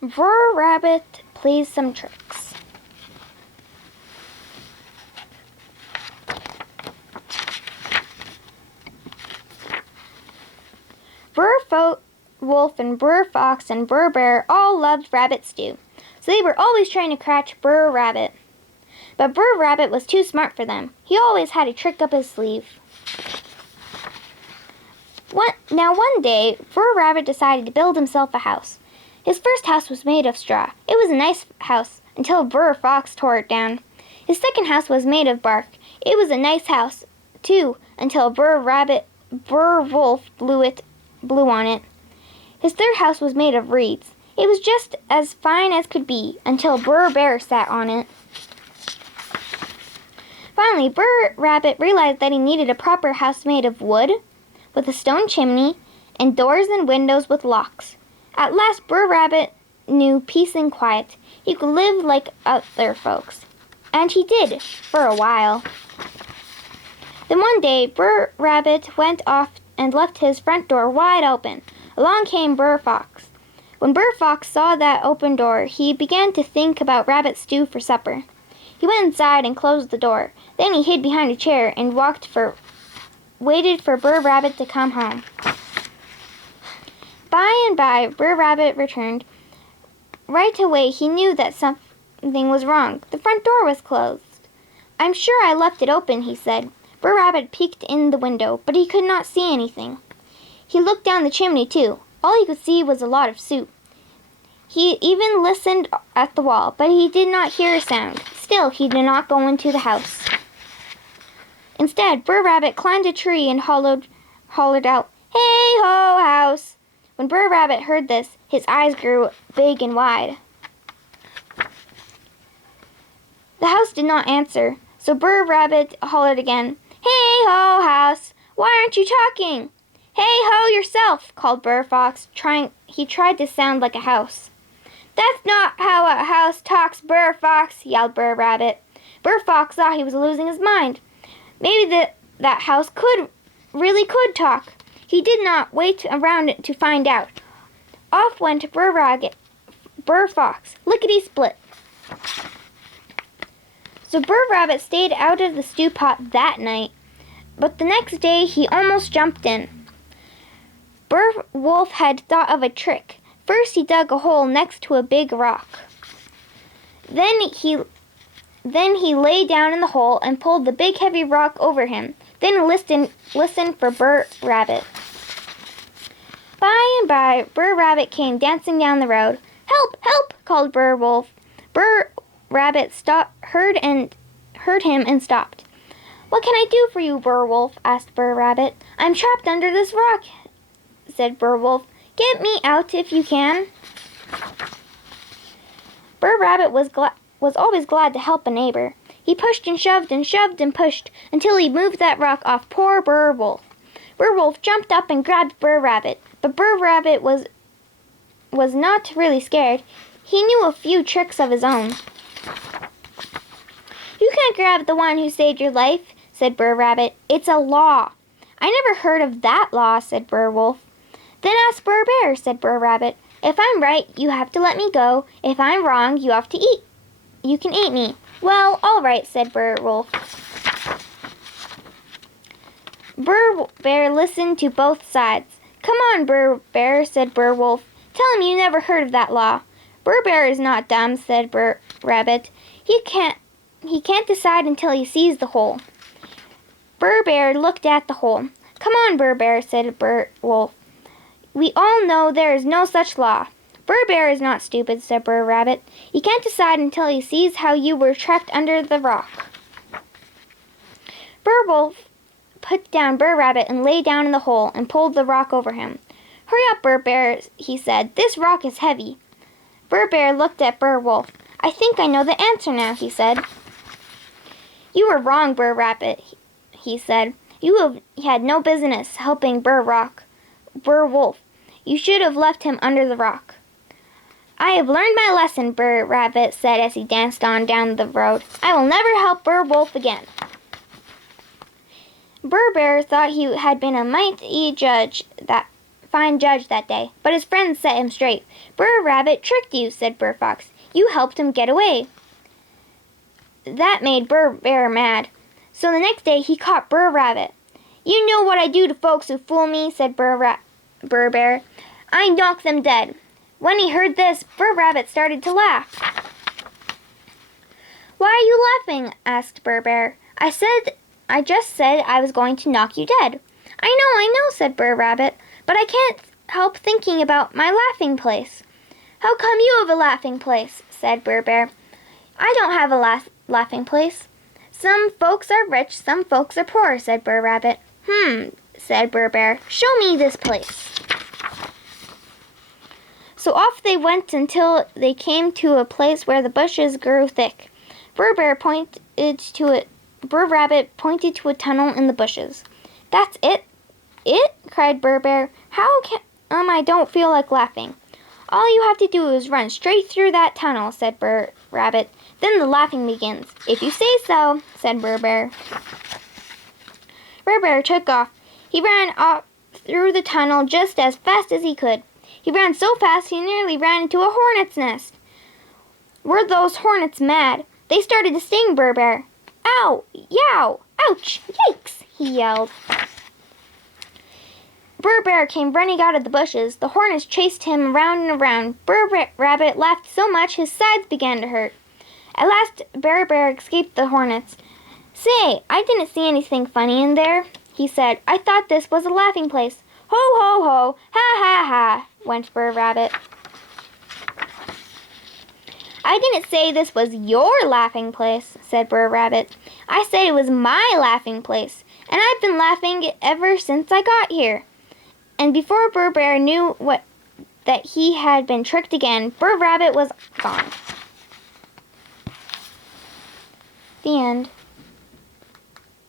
Brer Rabbit plays some tricks. Wolf and Brer Fox and Brer Bear all loved rabbit stew, so they were always trying to catch Brer Rabbit. But Brer Rabbit was too smart for them. He always had a trick up his sleeve. One day, Brer Rabbit decided to build himself a house. His first house was made of straw. It was a nice house until Brer Fox tore it down. His second house was made of bark. It was a nice house, too, until Brer Wolf blew on it. His third house was made of reeds. It was just as fine as could be until Brer Bear sat on it. Finally, Brer Rabbit realized that he needed a proper house made of wood, with a stone chimney, and doors and windows with locks. At last, Brer Rabbit knew peace and quiet. He could live like other folks. And he did, for a while. Then one day, Brer Rabbit went off and left his front door wide open. Along came Brer Fox. When Brer Fox saw that open door, he began to think about rabbit stew for supper. He went inside and closed the door. Then he hid behind a chair and waited for Brer Rabbit to come home. By and by, Brer Rabbit returned. Right away, he knew that something was wrong. The front door was closed. "I'm sure I left it open," he said. Brer Rabbit peeked in the window, but he could not see anything. He looked down the chimney, too. All he could see was a lot of soup. He even listened at the wall, but he did not hear a sound. Still, he did not go into the house. Instead, Brer Rabbit climbed a tree and hollered out, "Hey-ho, house!" When Brer Rabbit heard this, his eyes grew big and wide. The house did not answer, so Brer Rabbit hollered again, "Hey-ho, house! Why aren't you talking?" "Hey-ho yourself!" called Brer Fox. He tried to sound like a house. "That's not how a house talks, Brer Fox!" yelled Brer Rabbit. Brer Fox thought he was losing his mind. Maybe that house really could talk. He did not wait around to find out. Off went Brer Fox, lickety-split. So Brer Rabbit stayed out of the stew pot that night, but the next day he almost jumped in. Brer Wolf had thought of a trick. First he dug a hole next to a big rock. Then he lay down in the hole and pulled the big heavy rock over him. Then listened for Brer Rabbit. By and by, Brer Rabbit came dancing down the road. "Help! Help!" called Brer Wolf. Brer Rabbit heard him and stopped. "What can I do for you, Brer Wolf?" asked Brer Rabbit. "I'm trapped under this rock," said Brer Wolf. "Get me out if you can." Brer Rabbit was always glad to help a neighbor. He pushed and shoved and pushed until he moved that rock off poor Brer Wolf. Brer Wolf jumped up and grabbed Brer Rabbit, but Brer Rabbit was not really scared. He knew a few tricks of his own. "You can't grab the one who saved your life," said Brer Rabbit. "It's a law." "I never heard of that law," said Brer Wolf. "Then ask Brer Bear," said Brer Rabbit. "If I'm right, you have to let me go. If I'm wrong, you can eat me." "Well, all right," said Brer Wolf. Brer Bear listened to both sides. "Come on, Brer Bear," said Brer Wolf. "Tell him you never heard of that law." "Brer Bear is not dumb," said Brer Rabbit. He can't decide until he sees the hole." Brer Bear looked at the hole. "Come on, Brer Bear," said Brer Wolf. "We all know there is no such law." "Brer Bear is not stupid," said Brer Rabbit. "He can't decide until he sees how you were trapped under the rock." Brer Wolf put down Brer Rabbit and lay down in the hole and pulled the rock over him. "Hurry up, Brer Bear," he said. "This rock is heavy." Brer Bear looked at Brer Wolf. "I think I know the answer now," he said. "You were wrong, Brer Rabbit," he said. "You had no business helping Brer Wolf. You should have left him under the rock." "I have learned my lesson," Brer Rabbit said as he danced on down the road. "I will never help Brer Wolf again." Brer Bear thought he had been a mighty judge fine judge that day, but his friends set him straight. "Brer Rabbit tricked you," said Brer Fox. "You helped him get away." That made Brer Bear mad. So the next day he caught Brer Rabbit. "You know what I do to folks who fool me," said Brer Bear. "I knock them dead." When he heard this, Brer Rabbit started to laugh. "Why are you laughing?" asked Brer Bear. I just said I was going to knock you dead." I know," said Brer Rabbit, "but I can't help thinking about my laughing place." "How come you have a laughing place?" said Brer Bear. "I don't have a laughing place. Some folks are rich, some folks are poor," said Brer Rabbit. Said Brer Bear. "Show me this place." So off they went until they came to a place where the bushes grew thick. Brer Rabbit pointed to a tunnel in the bushes. "That's it?" cried Brer Bear. "How can I don't feel like laughing." "All you have to do is run straight through that tunnel," said Brer Rabbit. "Then the laughing begins." "If you say so," said Brer Bear. Brer Bear took off. He ran off through the tunnel just as fast as he could. He ran so fast he nearly ran into a hornet's nest. Were those hornets mad? They started to sting Brer Bear. "Ow! Yow! Ouch! Yikes!" he yelled. Brer Bear came running out of the bushes. The hornets chased him around and around. Brer Rabbit laughed so much his sides began to hurt. At last Brer Bear escaped the hornets. "Say, I didn't see anything funny in there," he said. "I thought this was a laughing place." "Ho, ho, ho! Ha, ha, ha!" went Brer Rabbit. "I didn't say this was your laughing place," said Brer Rabbit. "I said it was my laughing place, and I've been laughing ever since I got here." And before Brer Bear knew that he had been tricked again, Brer Rabbit was gone. The end.